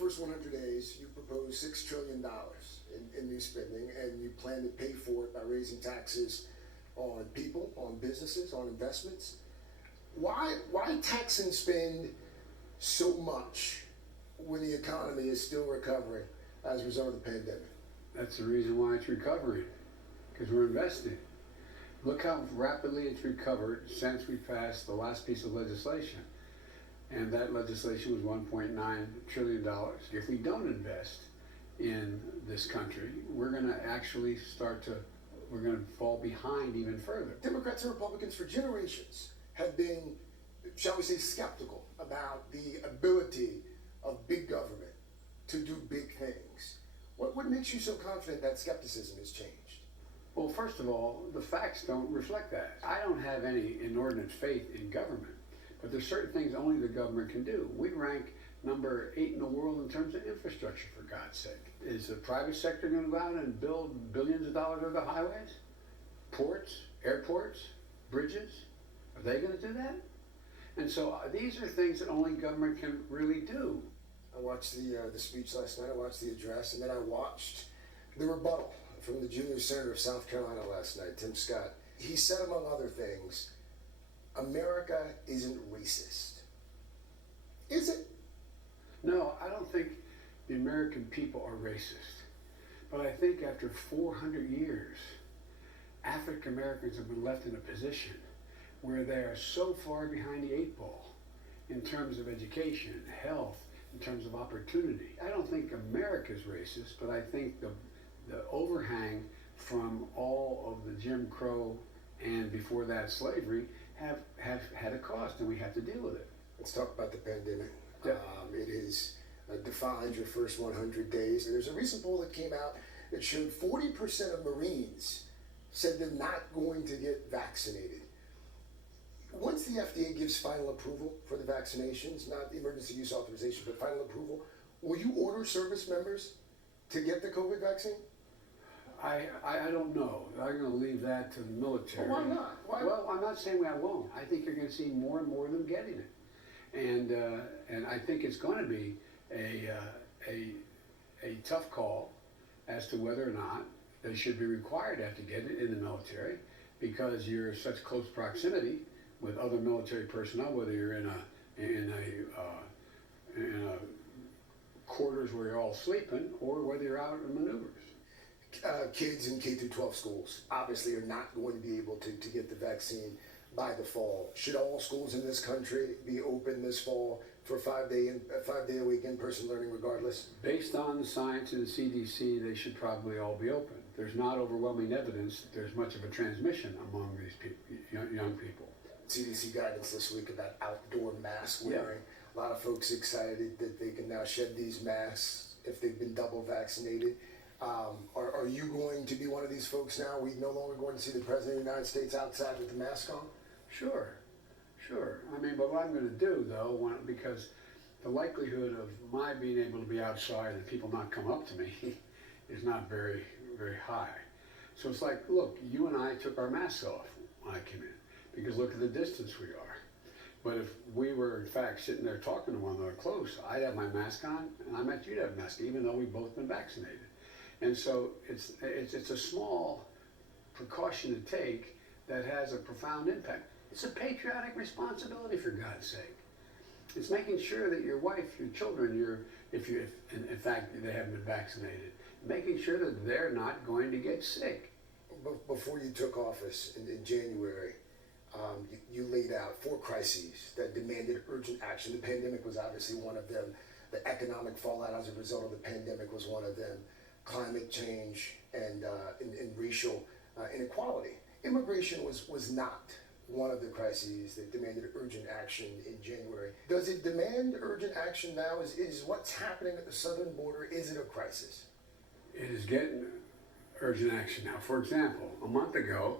first 100 days, you propose $6 trillion in new spending, and you plan to pay for it by raising taxes on people, on businesses, on investments. Why tax and spend so much when the economy is still recovering as a result of the pandemic? That's the reason why it's recovering, because we're investing. Look how rapidly it's recovered since we passed the last piece of legislation. And that legislation was $1.9 trillion. If we don't invest in this country, we're going to actually we're going to fall behind even further. Democrats and Republicans for generations have been, shall we say, skeptical about the ability of big government to do big things. What makes you so confident that skepticism has changed? Well, first of all, the facts don't reflect that. I don't have any inordinate faith in government, but there's certain things only the government can do. We rank number 8 in the world in terms of infrastructure, for God's sake. Is the private sector going to go out and build billions of dollars worth of highways, ports, airports, bridges? Are they going to do that? And so these are things that only government can really do. I watched the speech last night, I watched the address, and then I watched the rebuttal from the junior senator of South Carolina last night, Tim Scott. He said, among other things, America isn't racist. Is it? No, I don't think the American people are racist. But I think after 400 years, African Americans have been left in a position where they are so far behind the 8 ball in terms of education, health, in terms of opportunity. I don't think America's racist, but I think the overhang from all of the Jim Crow and before that slavery have had a cost, and we have to deal with it. Let's talk about the pandemic. Yeah. It has defined your first 100 days. There's a recent poll that came out that showed 40% of Marines said they're not going to get vaccinated. Once the FDA gives final approval for the vaccinations, not emergency use authorization, but final approval, will you order service members to get the COVID vaccine? I don't know. I'm going to leave that to the military. Well, why not? Well, I'm not saying I won't. I think you're going to see more and more of them getting it, and I think it's going to be a tough call as to whether or not they should be required to have to get it in the military, because you're in such close proximity with other military personnel, whether you're in a quarters where you're all sleeping, or whether you're out in maneuvers. Kids in K through 12 schools obviously are not going to be able to get the vaccine by the fall. Should all schools in this country be open this fall for a 5-day-a-week in-person learning regardless? Based on the science and the CDC, they should probably all be open. There's not overwhelming evidence that there's much of a transmission among these people, young people. CDC guidance this week about outdoor mask wearing. Yeah. A lot of folks excited that they can now shed these masks if they've been double vaccinated. Are you going to be one of these folks now? Are we no longer going to see the President of the United States outside with the mask on? Sure. I mean, but what I'm going to do, though, because the likelihood of my being able to be outside and people not come up to me is not very, very high. So it's like, look, you and I took our masks off when I came in, because look at the distance we are. But if we were, in fact, sitting there talking to one another close, I'd have my mask on, and I meant you'd have a mask, even though we've both been vaccinated. And so it's a small precaution to take that has a profound impact. It's a patriotic responsibility, for God's sake. It's making sure that your wife, your children, if in fact they haven't been vaccinated, making sure that they're not going to get sick. Before you took office in January, you laid out 4 crises that demanded urgent action. The pandemic was obviously one of them. The economic fallout as a result of the pandemic was one of them. Climate change and racial inequality. Immigration was not one of the crises that demanded urgent action in January. Does it demand urgent action now? Is what's happening at the southern border, is it a crisis? It is getting urgent action now. For example, a month ago,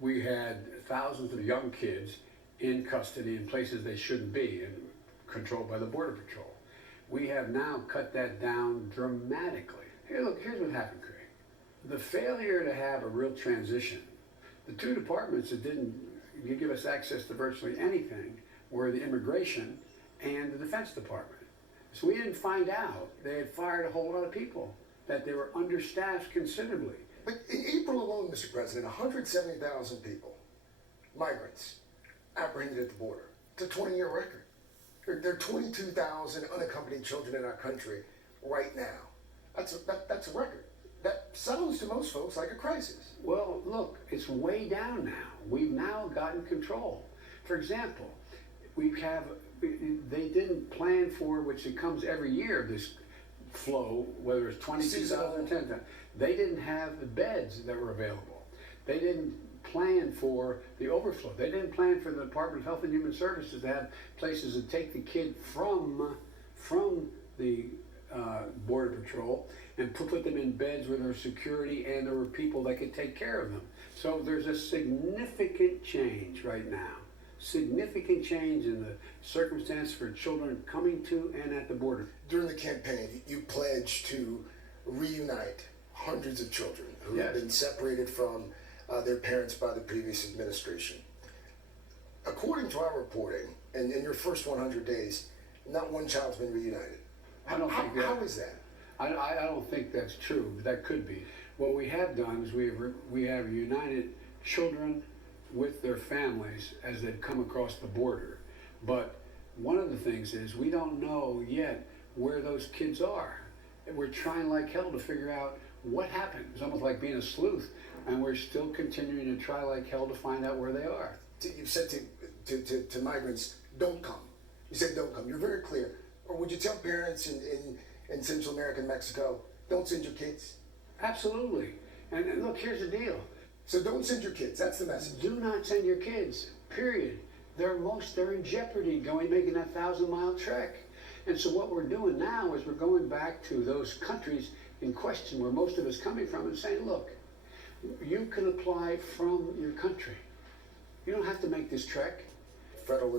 we had thousands of young kids in custody in places they shouldn't be and controlled by the Border Patrol. We have now cut that down dramatically. Here's what happened, Craig. The failure to have a real transition, the 2 departments that didn't give us access to virtually anything were the Immigration and the Defense Department. So we didn't find out they had fired a whole lot of people, that they were understaffed considerably. But in April alone, Mr. President, 170,000 people, migrants, apprehended at the border. It's a 20-year record. There are 22,000 unaccompanied children in our country right now. That's a record. That sounds to most folks like a crisis. Well, look, it's way down now. We've now gotten control. For example, they didn't plan for, which it comes every year, this flow, whether it's 22,000 or 10,000. They didn't have the beds that were available. They didn't plan for the overflow. They didn't plan for the Department of Health and Human Services to have places to take the kid from the Border Patrol and put them in beds where there was security and there were people that could take care of them. So there's a significant change right now. Significant change in the circumstance for children coming to and at the border. During the campaign, you pledged to reunite hundreds of children who Yes. have been separated from their parents by the previous administration. According to our reporting, in your first 100 days, not one child's been reunited. I don't think that. How is that? I don't think that's true, but that could be. What we have done is we have united children with their families as they've come across the border. But one of the things is we don't know yet where those kids are. And we're trying like hell to figure out what happened. It's almost like being a sleuth, and we're still continuing to try like hell to find out where they are. You've said to migrants, don't come. You said don't come. You're very clear. Or would you tell parents in Central America and Mexico, don't send your kids? Absolutely. And look, here's the deal. So don't send your kids. That's the message. Do not send your kids, period. They're in jeopardy making that 1,000-mile trek. And so what we're doing now is we're going back to those countries in question where most of us coming from and saying, look, you can apply from your country. You don't have to make this trek. Federal